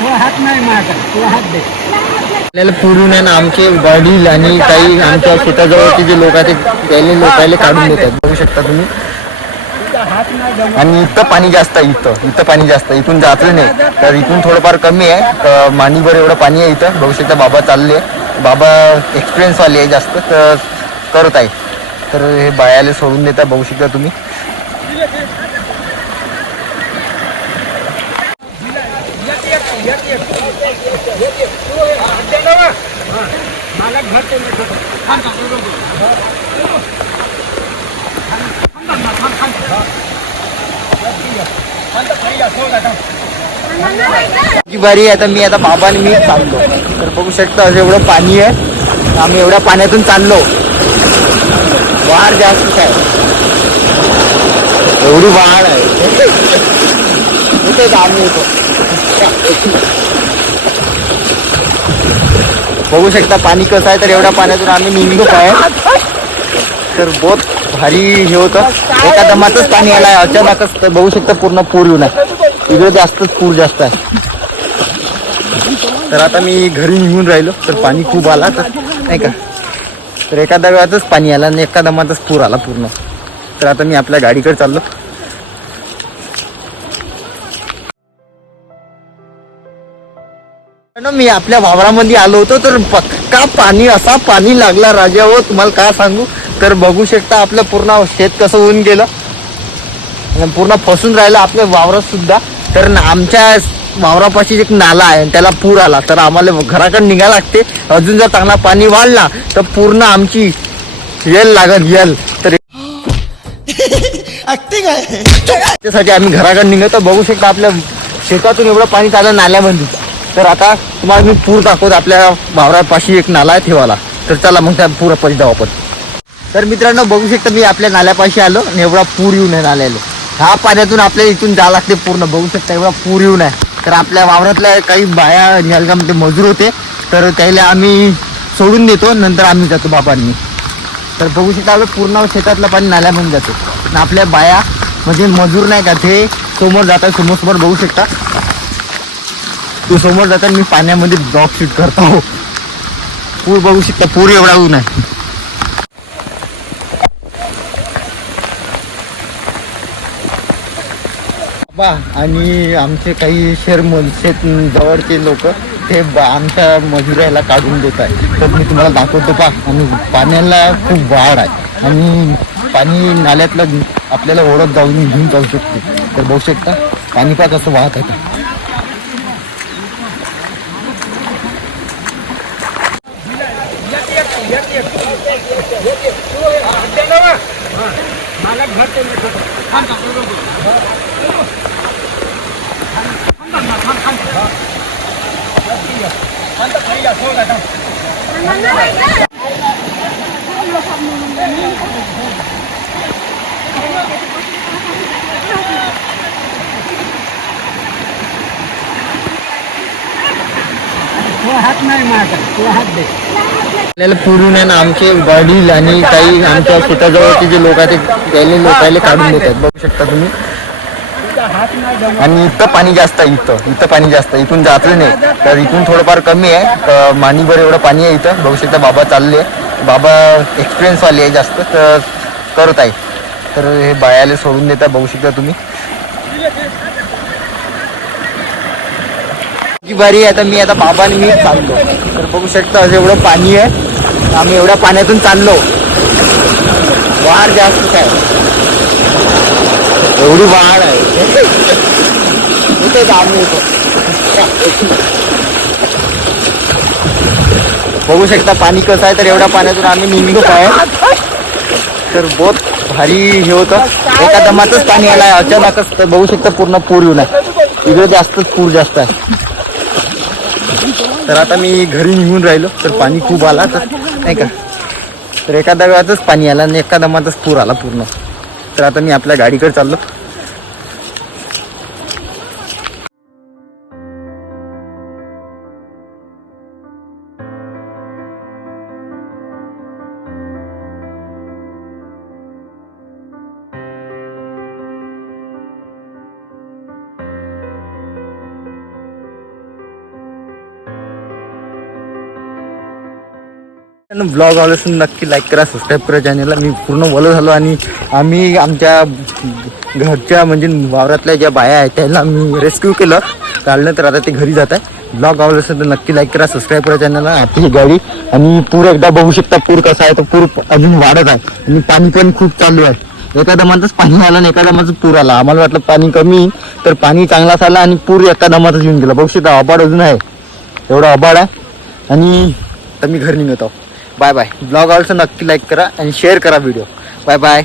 हात नाही माझा तुला हात दे. आपल्याला पुरून आहे ना आमचे वडील आणि काही आमच्या शेताजवळचे जे लोक आहेत ते गेले लोकायले काढून देतात. बघू शकता तुम्ही. आणि इथं पाणी जास्त आहे इथं. इथं पाणी जास्त आहे. इथून जातच नाही तर इथून थोडंफार कमी आहे. तर मांडीभर एवढं पाणी आहे इथं. बघू शकता बाबा चालले बाबा एक्सपिरियन्स वाले आहे जास्त. तर करत आहे. तर हे बायाले सोडून देता बघू शकता तुम्ही. बारी आहे आता मी आता बाबा आणि मी चाललो. तर बघू शकता असं एवढं पाणी आहे. आम्ही एवढ्या पाण्यातून चाललो. वाढ जास्त आहे. एवढी वाढ आहे. इथेच आम्ही येतो. बघू शकता पाणी कसं आहे तर एवढ्या पाण्यातून आम्ही निघलो काय तर बहुत भारी हे होतं. एका दमाचंच पाणी आलाय. अचानकच तर बघू शकता पूर्ण पूर येऊन आहे. इकडे जास्तच पूर जास्त आहे. तर आता मी घरी निघून राहिलो तर पाणी खूप आला तर नाही का? तर एका दगातच पाणी आला आणि एका दमातच पूर आला पूर्ण. तर आता मी आपल्या गाडीकडे चाललो. मी आपल्या वावरामध्ये आलो होतो तर पक्का पाणी असा पाणी लागला राजा. हो तुम्हाला काय सांगू? तर बघू शकता आपलं पूर्ण शेत कसं होऊन गेलं. पूर्ण फसून राहिलं आपल्या वावरात सुद्धा. तर आमच्या वावरापाशी एक नाला आहे त्याला पूर आला. तर आम्हाला घराकडे निघायला लागते. अजून जर चांगला पाणी वाढला तर पूर्ण आमची येल लागत येल. तर त्यासाठी आम्ही घराकडे निघतो. बघू शकता आपल्या शेतातून एवढं पाणी चाललं नाल्यामध्ये. तर आता तुम्हाला मी पूर दाखवत आपल्या वावरापाशी एक नाला आहे ठेवाला तर चला मग त्या पूर पाशी जाऊ आपण. तर मित्रांनो बघू शकता मी आपल्या नाल्यापाशी आलो आणि एवढा पूर येऊन आहे नाल्याला. ह्या पाण्यातून आपल्याला इथून जावं लागते पूर्ण. बघू शकता एवढा पूर येऊन आहे. तर आपल्या वावरातल्या काही बाया निलगामध्ये मजूर होते. तर त्याला आम्ही सोडून देतो नंतर आम्ही जातो बाबांनी. तर बघू शकता आपलं पूर्ण शेतातलं पाणी नाल्यामध्ये जातो. आणि आपल्या बाया म्हणजे मजूर नाही का ते समोर जातात समोर समोर बघू शकता. तू समोर जाता मी पाण्यामध्ये डॉग शूट करतो. पूर बघू शकता पूर एवढा ऊन आहे. बा आणि आमचे काही शेर शेत जवळचे लोक ते आमच्या मजुराला काढून देत आहे तर मी तुम्हाला दाखवतो पा आणि पाण्याला खूप वाढ आहे. आणि पाणी नाल्यातलं आपल्याला ओढत जाऊन घेऊन जाऊ शकते. तर बघू शकता पाणी पा कसं वाहत आहे. हात नाही माझा तुला हात दे आपल्याला पुरून आहे ना आमचे वडील आणि काही आमच्या शेताजवळचे जे लोक आहेत ते गेले लोकायले काढून देतात. बघू शकता तुम्ही. आणि इथं पाणी जास्त आहे इथं. इथं पाणी जास्त आहे. इथून जातलं नाही. तर इथून थोडंफार कमी आहे. तर मांडीभर एवढं पाणी आहे इथं. बघू शकता बाबा चालले. बाबा एक्सपिरियन्स वाले आहे जास्त. तर करत आहे. तर हे बायाला सोडून देता बघू शकता तुम्ही. जी आहे. आता मी आता बाबा आणि मी चाललो. तर बघू शकता असं एवढं पाणी आहे. आम्ही एवढ्या पाण्यातून चाललो. वाढ जास्त काय? एवढी वाढ आहे. इथेच आम्ही येतो बघू शकता पाणी कसं आहे तर एवढ्या पाण्यातून आम्ही निघलो काय तर बहुत भारी हे होतं. एका दमातच पाणी आलाय. अचानकच बघू शकता पूर्ण पूर येऊन आहे. इकडे जास्तच पूर जास्त आहे. तर आता मी घरी निघून राहिलो. तर पाणी खूप आला तर नाही का? तर एका दगातच पाणी आला आणि एका दमातच पूर आला पूर्ण. तर आता मी आपल्या गाडीकडे चाललो. ब्लॉग आवडला नक्की लाईक करा सबस्क्राईब करा चॅनलला मी पूर्ण वलं झालो आणि आम्ही आमच्या घरच्या म्हणजे वावरातल्या ज्या बाया आहेत त्यांना मी रेस्क्यू केलं. काढलं तर आता ते घरी जात आहे ब्लॉग आवडला असेल तर नक्की लाईक करा सबस्क्राईब करा चॅनलला आपली गाडी आणि पूर एकदा बघू शकता पूर कसा आहे तर पूर अजून वाढत आहे. आणि पाणी पण खूप चालू आहे. एका दमातच पाणी आलं आणि एका दमातच पूर आला. आम्हाला वाटलं पाणी कमी तर पाणी चांगलाच आला आणि पूर एका दमातच येऊन गेला. बघू शकता अबाड अजून आहे. एवढा अबाड आहे. आणि तर मी घर निघत आहो. बाय बाय ब्लॉग आवडचं नक्की लाईक करा आणि शेअर करा व्हिडिओ बाय बाय